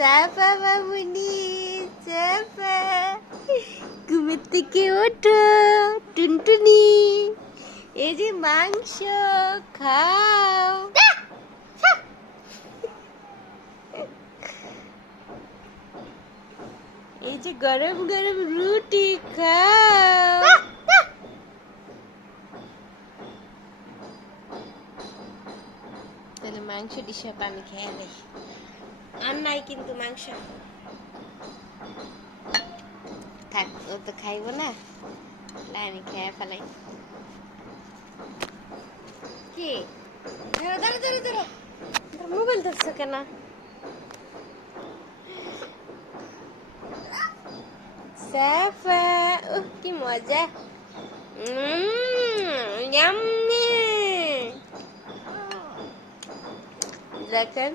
সাফা মামুনি সাফা ঘুমের থেকে ওঠো, টুনটুনি। এই যে মাংস, খাও। এই যে গরম গরম রুটি, খাও। তাহলে মাংস ডিশাপ আমি খেয়ে আর নাই কিন্তু মাংস। থাক, ও তো খাইবো না। আমি খেয়ে ফেলাই। কি? ধরো ধরো ধরো ধরো। মোবাইল ধরছো কেন? সাফা কি মজা। ইয়াম্মি দেখেন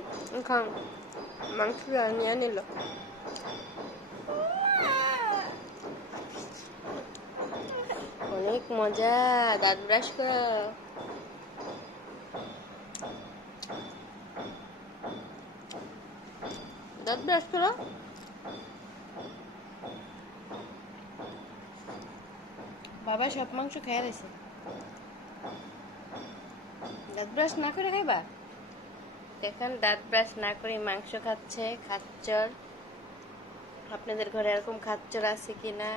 খান মাংস নিয়ে নিল অনেক মজা দাঁত ব্রাশ করো দাঁত ব্রাশ করো বাবা সব মাংস খেয়ে রয়েছে দাঁত ব্রাশ না করে খাইবা দেখেন দাঁত ব্রাশ না করে মাংস খাচ্ছে খাচ্চর। আপনাদের ঘরে এরকম খাচ্চর আছে কিনা?